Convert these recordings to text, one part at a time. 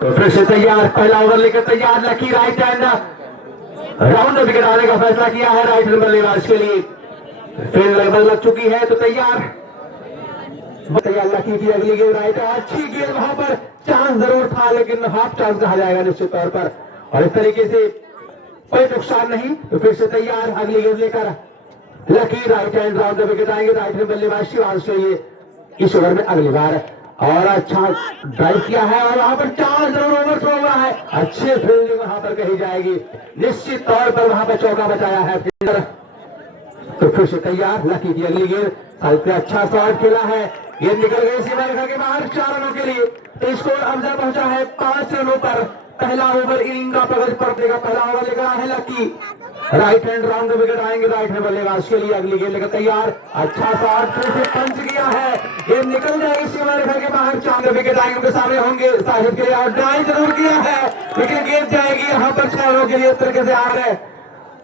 तो फिर से तैयार, पहला ओवर लेकर तैयार lucky right hand round wicket आने का फैसला किया है राइट हैंड बल्लेबाज के लिए। फिर लगभग लग चुकी है तो तैयार लकी की अगली गेंद राइट, अच्छी गेंद, वहां पर चांस जरूर था लेकिन हाफ चांस कहा जाएगा निश्चित तौर पर, और इस तरीके से कोई नुकसान नहीं। तो फिर से तैयार अगली गेंद लेकर lucky right hand round wicket आएंगे राइट हैंड बल्लेबाज शिवांश के लिए इस ओवर में अगली बार, और अच्छा ड्राइव किया है और वहां पर चार जरूर ओवर थ्रो हुआ है, अच्छी फील्डिंग वहां पर कही जाएगी, निश्चित तौर पर वहां पर चौका बचाया है फील्डर। तो फिर से तैयार लकी की अगली गेंद, हल्का अच्छा शॉट खेला है, गेंद निकल गई सीमा रेखा के बाहर 4 रनों के लिए। तो स्कोर अफजा पहुंचा है 5 रनों पर। पहला ओवर इनिंग का प्रगति पर देगा, पहला ओवर लेकर आए हैं lucky right hand round wicket आएंगे राइट हैंड बल्लेबाज के लिए अगली गेंद लेकर तैयार, अच्छा शॉट फिर से पंच किया है, गेंद निकल जाएगी सीमा रेखा के बाहर, 4 विकेट आएंगे उनके सामने होंगे साहिब के लिए, और ड्राइव जरूर किया है लेकिन गेंद जाएगी यहाँ पर 6 रनों के लिए। इस तरीके से आ रहे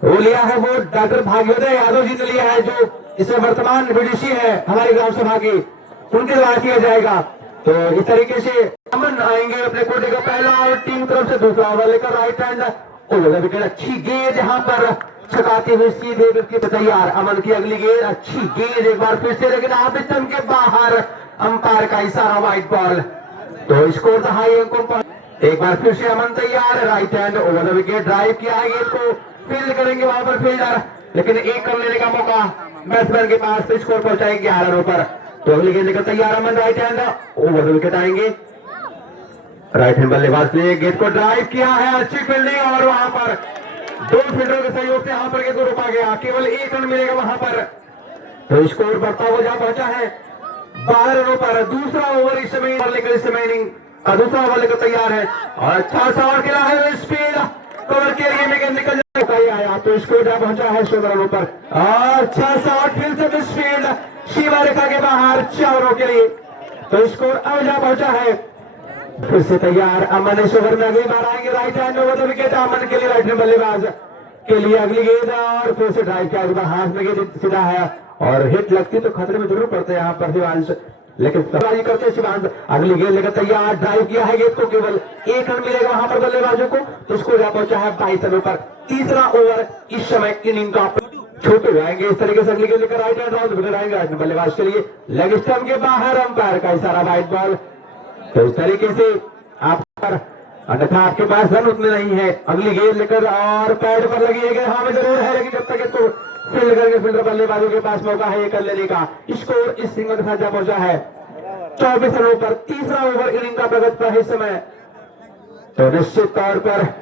वो लिया है वो डॉक्टर भाग्योदय यादव जी ने लिया है जो इसमें वर्तमान विदेशी है हमारी ग्राम सभा की, उनके द्वारा किया जाएगा। तो इस तरीके से अमन आएंगे अपने कोटे का पहला और टीम तरफ से दूसरा ओवर लेकर राइट हैंड ओवर विकेट, अच्छी गेंद यहाँ पर छकाती हुई सीधे विकेट तैयार। अमन की अगली गेंद, अच्छी गेंद एक बार फिर से लेकिन आप के बाहर, अंपायर का इशारा वाइट बॉल। तो स्कोर था हाई अंकों पर। एक बार फिर से अमन तैयार right hand over wicket, drive किया है गेंद को फील्ड करेंगे वहां पर फील्डर, लेकिन एक रन लेने का मौका बैट्समैन के पास, तो स्कोर पहुंचाएंगे 11 रनों पर। तो अगली गेंद लेकर तैयार अमन राइट हैंड ओवर विकेट आएंगे राइट हैंड बल्लेबाज ने गेंद को ड्राइव किया है, अच्छी फील्डिंग, और वहां पर 2 फील्डरों के सहयोग से यहां पर गेंद को रोका गया, केवल 1 रन मिलेगा वहां पर। तो स्कोर बढ़ता हुआ जा पहुंचा है 12 रनों पर। दूसरा ओवर इस समय लेकर इस समय इनिंग का दूसरा ओवर लेकर तैयार है, और अच्छा सवाल खेला है स्पीड कवर के लिए में गेंद निकल आया, तो स्कोर जा पहुंचा है 16 रनों पर। अच्छा शॉट फिर से मिसफील्ड सीमा रेखा के बाहर 4 रनों के लिए, तो स्कोर अब जा पहुंचा है। फिर से तैयार अमन इस ओवर में अगली बार आएंगे राइट हैंड ओवर विकेट अमन के लिए राइट हैंड बल्लेबाज के लिए अगली गेंद, और फिर से ड्राइव किया हाथ में गेंद सीधा है और हिट लगती तो खतरे में जरूर पड़ते हैं यहाँ पर शिवांश, लेकिन करते शिवांश। अगली गेंद लेकर तैयार, ड्राइव किया है गेंद को, केवल 1 रन मिलेगा वहां पर बल्लेबाजों को, तो उसको जा पहुंचा है 22 रनों पर। तीसरा ओवर इस समय इनिंग का छोटे आएंगे इस तरीके से अगली गेंद लेकर राइट हैंड राउंड विकेट आएंगे राइट हैंड बल्लेबाज के लिए लेग स्टंप के बाहर, अंपायर का इशारा वाइट बॉल। तो इस तरीके से आप पर अन्यथा आपके पास रन उतने नहीं है। अगली गेंद लेकर और पैड पर लगी है, हाँ में जरूर है लेकिन जब तक इसको फील्ड करके फील्डर बल्लेबाजों के पास मौका है ये कर लेने का। स्कोर इस सिंगल के साथ जा पहुंचा है 24 रनों पर। तीसरा ओवर इनिंग का प्रगति पर है इस समय, तो निश्चित तौर पर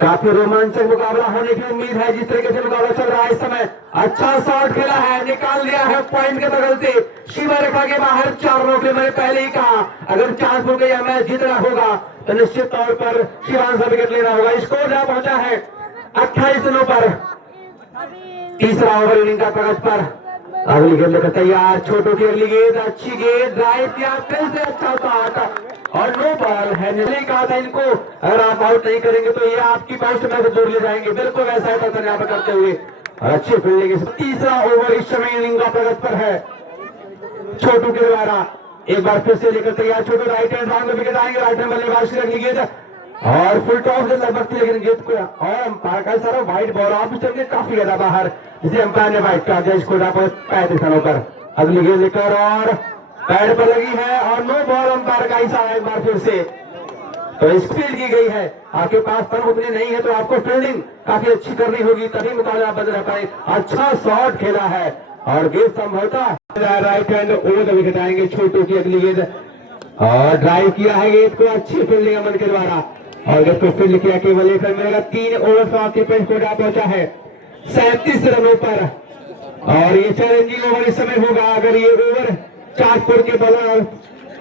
काफी रोमांचक मुकाबला होने की उम्मीद है जिस तरीके से मुकाबला चल रहा है इस समय। अच्छा शॉट खेला है, निकाल दिया है पॉइंट के बगल से सीमा रेखा के बाहर 4 रनों के। मैंने पहले ही कहा अगर चांस हो गया मैच जीतना होगा तो निश्चित तौर पर शिवांश का विकेट लेना होगा। स्कोर जा पहुंचा है 28 रनों पर। तीसरा ओवर इनिंग का प्रगति पर अगली गेंद लेकर तैयार, छोटू की अगली गेंद, अच्छी गेंद, ड्राइव किया फिर से अच्छा शॉट और नो बॉल है। नहीं कहा था इनको अगर आप आउट नहीं करेंगे तो ये आपकी पोस्ट में से जोड़ ले जाएंगे, बिल्कुल ऐसा ही पता यहाँ पर करते हुए अच्छी फील्डिंग। तीसरा ओवर इस समय इनिंग का प्रगति पर है छोटू के द्वारा। एक बार फिर से लेकर तैयार छोटू राइट हैंड राउंड विकेट आएंगे राइट हैंड बल्लेबाज की अगली गेंद, और फुल टॉप से लगभग थी लेकिन गेंद को और अंपायर का सारा व्हाइट बॉल ऑफ स्टंप काफी ज्यादा बाहर, जिसे अंपायर ने व्हाइट का जज को 35 रनों पर। अगली गेंद लेकर और पैड पर लगी है और नो बॉल, अंपायर का इशारा एक बार फिर से। तो स्पीड की गई है, आपके पास पन उतनी नहीं है तो आपको फील्डिंग काफी अच्छी करनी होगी तभी मुकाबला बच रह पाए। अच्छा शॉट खेला है और गेंद संभवतः राइट हैंड ओवर विकेट आएंगे छोटू की अगली गेंद, और ड्राइव किया है गेंद को, अच्छी फील्डिंग अमन के द्वारा और गेंद को फील्ड किया, केवल 1 रन मिलेगा। 3 ओवर का आपके पेंट को जा पहुंचा है 37 रनों पर, और ये चैलेंजिंग ओवर इस समय होगा। अगर ये ओवर 4 स्कोर के बॉलर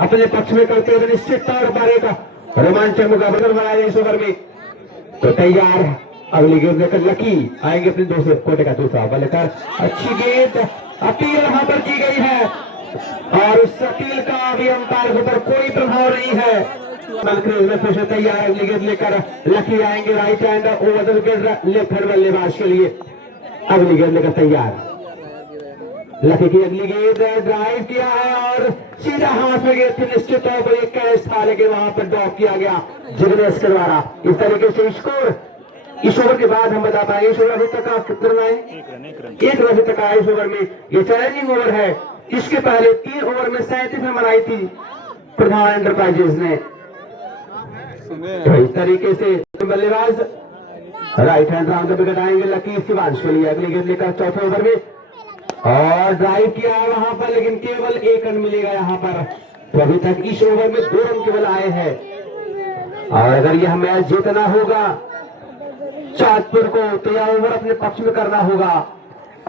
अपने पक्ष में करते हुए निश्चित तौर पर एक रोमांचक मुकाबला बनाया इस ओवर में। तो तैयार अगली गेंद लेकर लकी आएंगे अपने दूसरे कोटे का दूसरा ओवर लेकर, अच्छी गेंद, अपील वहां पर की गई है और उस अपील का भी अंपायर के ऊपर कोई प्रभाव नहीं है। फिर से तैयार अगली गेंद लेकर लकी आएंगे right hand over wicket left hand बल्लेबाज के लिए अगली गेंद लेकर तैयार। लकी की अगली गेंद ड्राइव किया है और सीधा हाथ में गेंद थी, निश्चित तौर पर एक कैच था लेकिन वहां पर ड्रॉप किया गया जिग्नेश के द्वारा। इस तरीके से स्कोर इस ओवर के बाद हम बता पाएंगे। इस ओवर अभी तक कितने रन आए? एक रन तक आया इस ओवर में। ये चैलेंजिंग ओवर है। इसके पहले 3 ओवर में 37 रन बनाई थी प्रधान एंटरप्राइजेस ने। तो इस तरीके से बल्लेबाज राइट हैंड राउंड विकेट आएंगे लकी शिवांश के लिए। अगली गेंद लेकर चौथे ओवर में और ड्राइव किया है वहां पर लेकिन केवल 1 रन मिलेगा यहाँ पर। तो अभी तक इस ओवर में 2 रन केवल आए हैं और अगर यह मैच जीतना होगा चांदपुर को तो यह ओवर अपने पक्ष में करना होगा।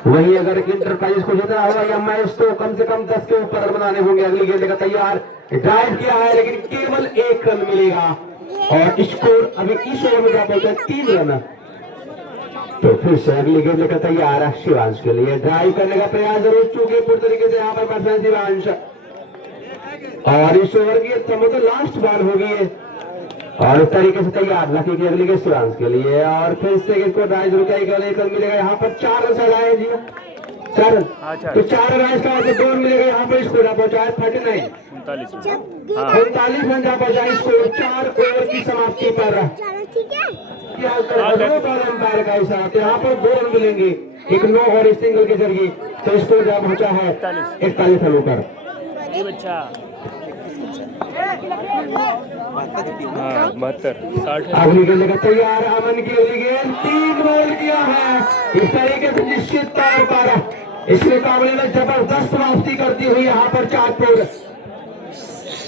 वही अगर इंटरप्राइजेस को जीतना होगा यह मैच तो कम से कम 10 के ऊपर रन बनाने होंगे। अगली गेंद लेकर तैयार, ड्राइव किया है लेकिन केवल 1 रन मिलेगा और स्कोर अभी इस ओवर में जा पहुंचा 3 रन। तो फिर से अगली गेंद लेकर तैयार है शिवांश के लिए। ड्राइव करने का प्रयास जरूर, चूंकि पूरी तरीके से यहाँ पर बैट्समैन शिवांश और इस ओवर की तो लास्ट बॉल होगी है और इस तरीके से तैयार लकी की अगली गेंद शिवांश के लिए और फिर से इसको ड्राइव रुकेगा, 1 रन मिलेगा यहाँ पर। 4 रन चलाए जी, 4 रन। तो 4 रन का 2 रन मिलेगा यहाँ पर। इसको जा पहुंचा है 39 रन जा पहुंचा इसको 4 ओवर की समाप्ति पर। अंपायर का हिसाब यहाँ पर 2 रन मिलेंगे एक नो और सिंगल के जरिए। तो स्कोर जा पहुंचा है 41 रनों पर। अगली गेंद लेकर तैयार अमन की अगली गेंद 3 बॉल किया है। इस तरीके से निश्चित तौर पर इस मुकाबले में जबरदस्त वापसी करती हुई यहाँ पर चांदपुर,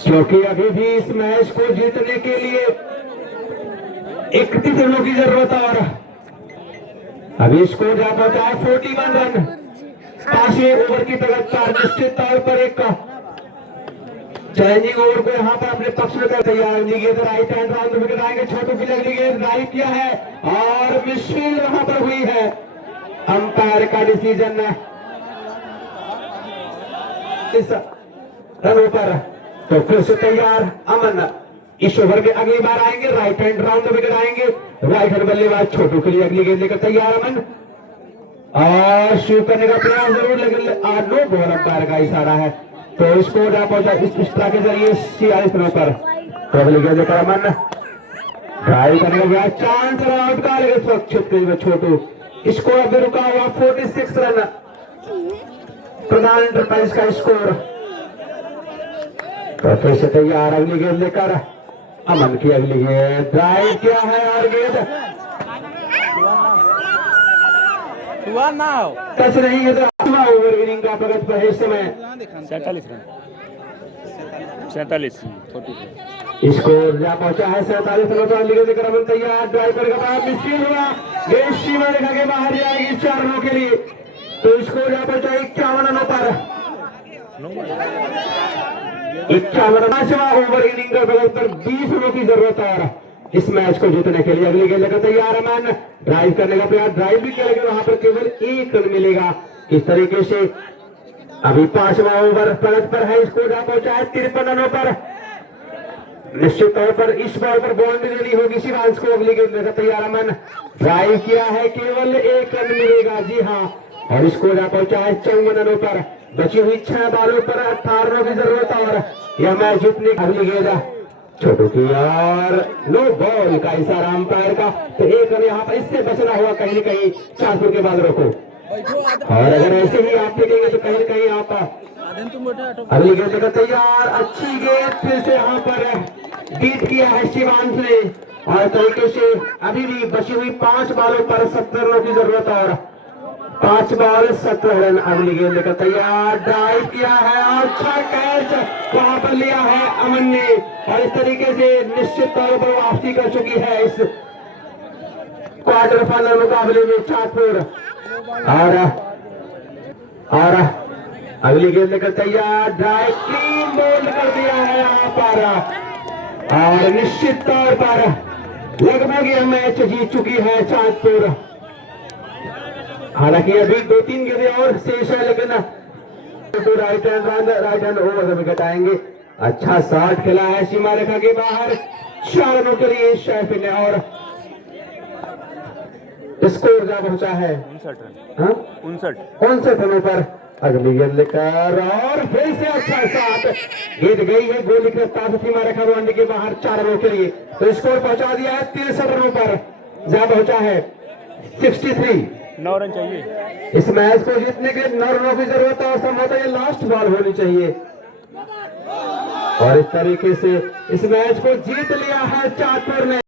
क्योंकि अभी भी इस मैच को जीतने के लिए 31 रनों की जरूरत और अभी स्कोर जा पहुंचा है 41 रन। 5वें ओवर की प्रगति पर निश्चित तौर पर एक चैलेंजिंग ओवर को यहाँ पर अपने पक्ष में कर तैयार। राइट हैंड राउंड विकेट आएंगे छोटू की अगली गेंद ड्राइव किया है और मिसफील्ड वहां पर हुई है। अंपायर का डिसीजन इस रनों पर। तो फिर से तैयार अमन इस ओवर में अगली बार आएंगे। राइट हैंड राउंड विकेट आएंगे राइट हैंड बल्लेबाज छोटू के लिए। अगली गेंद लेकर तैयार अमन और शुरू करने का प्रयास जरूर लेकिन नो बॉल अंपायर का इशारा है। तो इसको जा पहुंचा इस तरह के जरिए 46 रनों पर। तो अगली गेंद लेकर अमन ड्राइव करने का प्रयास, चांस आउट का लेकिन सुरक्षित छोटू। इसको अभी रुका हुआ 46 रन प्रधान एंटरप्राइज का स्कोर। तो फिर से तैयार अगली गेंद लेकर अमन की अगली गेंद ड्राइव किया है और गेंद टच नहीं है। तो ओवर इनिंग का प्रगति पर है इस समय 47 रन 47 स्कोर जा पहुंचा है 47 रनों पर। अगली गेंद लेकर अमन तैयार, ड्राइव करेगा बाहर, मिसफील्ड हुआ, गेंद सीमा रेखा के बाहर जाएगी 4 रनों के लिए। तो स्कोर जा पहुंचा 51 रनों पर। 51वां ओवर इनिंग का प्रगति पर 20 रनों की जरूरत है इस मैच को जीतने के लिए। अगली गेंद लेकर तैयार अमन ड्राइव करने का प्रयास, ड्राइव भी किया लेकिन वहां पर केवल 1 रन मिलेगा। इस तरीके से अभी 5वां ओवर प्रगति पर है। इसको जा पहुंचा है 53 रनों पर। निश्चित तौर पर इस बॉल पर बाउंड्री देनी होगी शिवांश को। अगली गेंद लेकर तैयार अमन ड्राइव किया है, केवल 1 रन मिलेगा जी हाँ। और इसको जा पहुंचा है 54 रनों पर। बची हुई 6 बॉलों पर 18 रनों की जरूरत और यह मैच जीतने। अगली गेंद छोटू की और नो बॉल का इशारा अंपायर का। तो 1 रन यहाँ पर इससे बचना हुआ कहीं न कहीं चांदपुर के बादलों को। और अगर ऐसे ही आप देखेंगे तो कहीं न कहीं आप अगली गेंद लेकर तैयार, अच्छी गेंद फिर से यहाँ पर बीट किया है शिवांश ने। और तरीके से अभी भी बची हुई 5 बॉलों पर 70 रनों की जरूरत और 5 बॉल 17 रन। अगली गेंद लेकर तैयार, ड्राइव किया है और 6 कैच वहां पर लिया है अमन ने। और इस तरीके से निश्चित तौर पर वापसी कर चुकी है इस क्वार्टर फाइनल मुकाबले में चांदपुर। और अगली गेंद लेकर तैयार, ड्राइव क्लीन बोल्ड कर दिया है यहाँ पर। और निश्चित तौर पर लगभग यह मैच जीत चुकी है चांदपुर। हालांकि अभी 2-3 गेंदें और शेष है लेकिन तो राइट हैंड ओवर विकेट आएंगे। अच्छा शॉट खेला है सीमा रेखा के बाहर 4 रनों के लिए शैफी ने। और स्कोर जा पहुंचा है 59 रनों पर। अगली गेंद लेकर और फिर से अच्छा साथ गेंद गई है गोली के रफ्तार सीमा रेखा बाउंड्री के बाहर 4 रनों के लिए। तो स्कोर पहुंचा दिया है 63 रनों पर, जहां पहुंचा है 63। 9 रन चाहिए इस मैच को जीतने के 9 रनों की जरूरत है और संभवतः ये लास्ट बॉल होनी चाहिए। और इस तरीके से इस मैच को जीत लिया है चांदपुर ने।